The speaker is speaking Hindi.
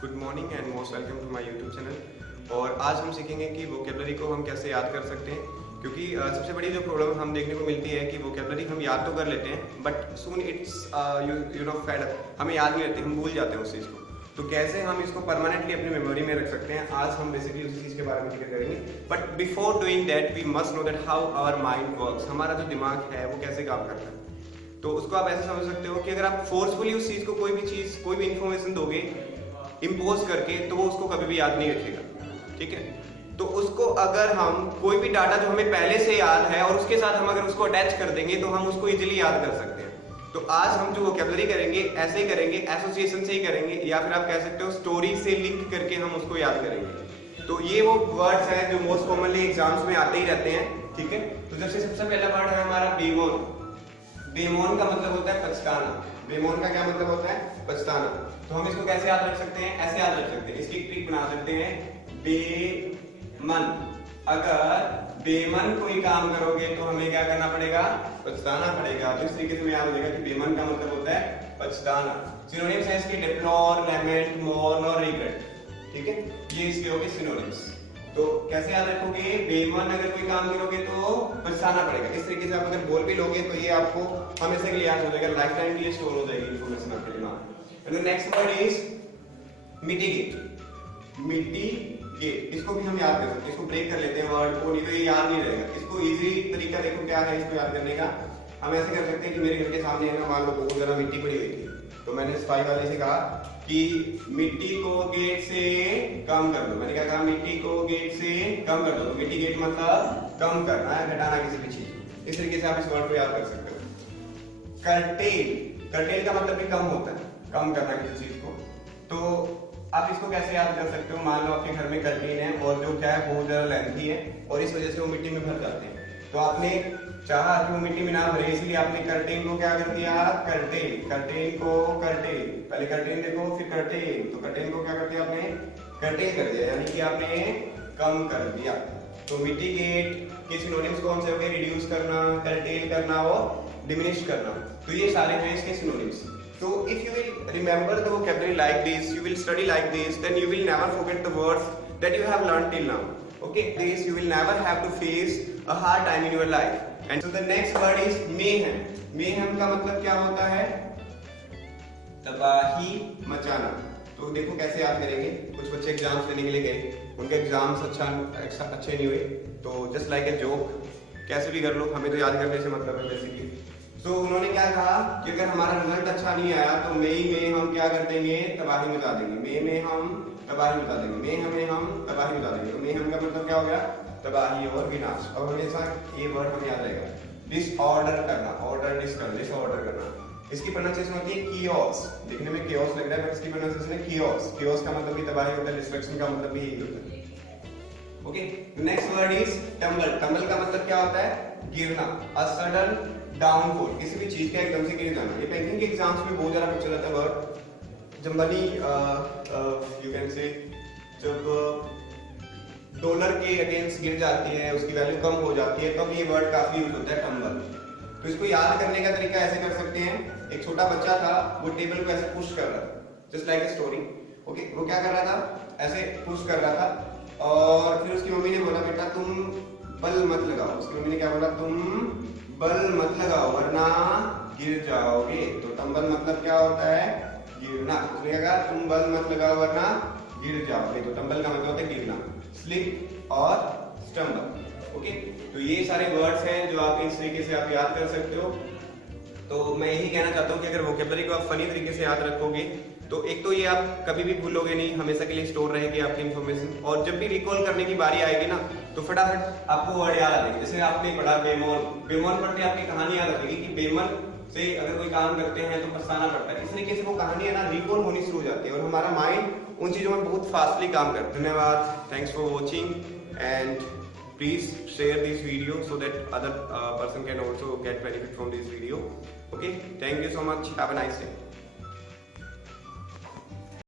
Good morning and most welcome to my YouTube channel. और आज हम सीखेंगे कि वोकेबलरी को हम कैसे याद कर सकते हैं, क्योंकि सबसे बड़ी जो प्रॉब्लम हम देखने को मिलती है कि वोकेबलरी हम याद तो कर लेते हैं but soon it's you know fed up, हमें याद नहीं रहती, हम भूल जाते हैं उस चीज़ को। तो कैसे हम इसको परमानेंटली अपनी मेमोरी में रख सकते हैं, आज हम बेसिकली उसी चीज़ के बारे में जिक्र करेंगे। But before doing that we must know that how our mind works, हमारा जो दिमाग है वो कैसे काम करता है। तो उसको आप ऐसे समझ सकते हो कि अगर आप फोर्सफुली उस चीज़ को कोई भी चीज़ कोई भी इंफॉर्मेशन दोगे इम्पोज करके, तो वो उसको कभी भी याद नहीं रखेगा। ठीक है, तो उसको अगर हम कोई भी डाटा जो हमें पहले से याद है और उसके साथ हम अगर उसको अटैच कर देंगे तो हम उसको इजीली याद कर सकते हैं। तो आज हम जो वोकैबुलरी करेंगे ऐसे ही करेंगे, एसोसिएशन से ही करेंगे, या फिर आप कह सकते हो स्टोरी से लिंक करके हम उसको याद करेंगे। तो ये वो वर्ड्स हैं जो मोस्ट कॉमनली एग्जाम्स में आते ही रहते हैं। ठीक है, तो जैसे सबसे पहला वर्ड है हमारा बेमोन। बेमोन का मतलब होता है पछताना। बेमोन का क्या मतलब होता है? पछताना। तो हम इसको कैसे याद रख सकते हैं? ऐसे याद रख सकते हैं, इसकी ट्रिक बना सकते हैं, बेमन। अगर बेमन कोई काम करोगे तो हमें क्या करना पड़ेगा? पछताना पड़ेगा। तो इस तरीके से हमें याद हो जाएगा कि बेमन का मतलब होता है पछताना। सिनोनिम्स है इसके डिप्लोर, लैमेंट, मॉर्न और रिग्रेट। ठीक है, ये इसके हो गए सिनोनिम्स। तो कैसे याद रखोगे? बेमन अगर कोई काम करोगे तो पछताना पड़ेगा। इस तरीके से आप अगर बोल भी लोगे तो ये आपको हमेशा के लिए याद हो जाएगा, लाइफ टाइम के लिए स्टोर हो जाएगी इंफॉर्मेशन आपके दिमाग में। And the next word is mitigate. Mitigate, इसको भी हम याद कर सकते हैं। इसको ब्रेक कर लेते हैं वर्ड को, नहीं तो ये याद नहीं रहेगा। इसको इजी तरीका देखो क्या है इसको याद करने का। हम ऐसे कर सकते हैं कि मेरे घर के सामने है ना, मान लो बहुत ज्यादा मिट्टी पड़ी हुई थी, तो मैंने सफाई वाले से कहा कि मिट्टी को गेट से कम कर दो। मैंने क्या कहा? मिट्टी को गेट से कम कर दो। तो मिट्टी गेट मतलब कम करना है, घटाना किसी भी चीज। इस तरीके से आप इस वर्ड को याद कर सकते हो। कर्टेल, कर्टेल का मतलब भी कम होता है, कम करना किसी चीज को। तो आप इसको कैसे याद कर सकते हो? मान लो आपके घर में कर्टेन है और जो क्या है बहुत ज्यादा लेंथी है और इस वजह से वो मिट्टी में भर जाते हैं। तो आपने चाहा कि वो मिट्टी में ना भरे, इसलिए आपने कर्टेन को क्या कर दिया? कर्टेन। कर्टेन को कर्टेन, पहले कर्टेन देखो फिर कर्टेन, तो कर्टेन को क्या कर दिया आपने? कर्टेन कर दिया, यानी कि आपने कम कर दिया। तो मिटिगेट के सिनोनिम्स कौन से हो गए? रिड्यूस करना, कर्टेल करना और डिमिनिश करना। तो ये सारे हैं इसके synonyms. So if you will remember the vocabulary like this, you will study like this, then you will never forget the words that you have learned till now. Okay, this you will never have to face a hard time in your life. And so the next word is mayhem. Mayhem का मतलब क्या होता है? तबाही मचाना। तो देखो कैसे याद करेंगे। कुछ बच्चे एग्जाम्स देने के लिए गए, उनके एग्जाम्स अच्छे नहीं हुए, तो जस्ट लाइक ए जोक, कैसे भी कर लो, हमें तो याद करने से मतलब है बेसिकली। तो उन्होंने क्या कहा कि अगर हमारा रिजल्ट अच्छा नहीं आया तो मई में हम क्या कर देंगे? तबाही मचा देंगे। मई में हम तबाही मचा देंगे। मई में हम तबाही मचा देंगे। तो मई हम का मतलब क्या हो गया? तबाही और विनाश। और हमेशा ये वर्ड हमें याद रहेगा, डिसऑर्डर करना, ऑर्डर डिसऑर्डर करना। इसकी प्रोनाउंसिएशन होती है कियोस। देखने में कियोस लग रहा है बट इसकी प्रोनाउंसिएशन है कियोस। कियोस का मतलब भी तबाही होता है, डिस्ट्रक्शन का मतलब भी यही होता है। Okay, next word is tumble. Tumble का मतलब क्या होता है? गिरना, अ सडन डाउनफॉल, किसी भी चीज का एकदम से गिर जाना। ये बैंकिंग के एग्जाम्स में बहुत ज्यादा पिक्चर आता है वर्ड। जब मनी यू कैन से जब डॉलर के अगेंस्ट गिर जाती है, उसकी वैल्यू कम हो जाती है, तब ये वर्ड काफी यूज होता है, टंबल। तो इसको याद करने का तरीका ऐसे कर सकते हैं। एक छोटा बच्चा था, वो टेबल को ऐसे पुश कर रहा था, just like a story. Okay, वो क्या कर रहा था? ऐसे पुश कर रहा था और फिर उसकी मम्मी ने बोला, बेटा तुम बल मत लगाओ। उसकी मम्मी ने क्या बोला? तुम बल मत लगाओ वरना गिर जाओगे। तो टंबल मतलब क्या होता है? गिरना। उसने कहा तुम बल मत लगाओ वरना गिर जाओगे। तो टंबल का मतलब होता है गिरना, स्लिप और स्टम्बल। ओके, तो ये सारे वर्ड्स हैं जो आप इस तरीके से आप याद कर सकते हो। तो मैं यही कहना चाहता हूँ कि अगर वोकैबुलरी को आप फनी तरीके से याद रखोगे तो एक तो ये आप कभी भी भूलोगे नहीं, हमेशा के लिए स्टोर रहेगी आपकी इन्फॉर्मेशन। और जब भी रिकॉल करने की बारी आएगी ना तो फटाफट आपको वर्ड याद आ जाएगी। जैसे आपने पढ़ा बेमोन, बेमोन पढ़ते आपकी कहानी याद रखेगी कि बेमन से अगर कोई काम करते हैं तो पछताना पड़ता है। इस तरीके से वो कहानी है ना रिकॉल होनी शुरू हो जाती है और हमारा माइंड उन चीजों में बहुत फास्टली काम करता है। धन्यवाद, thanks for watching and please share this video so that other person can also get benefit from this video. Okay, thank you so much, have a nice day.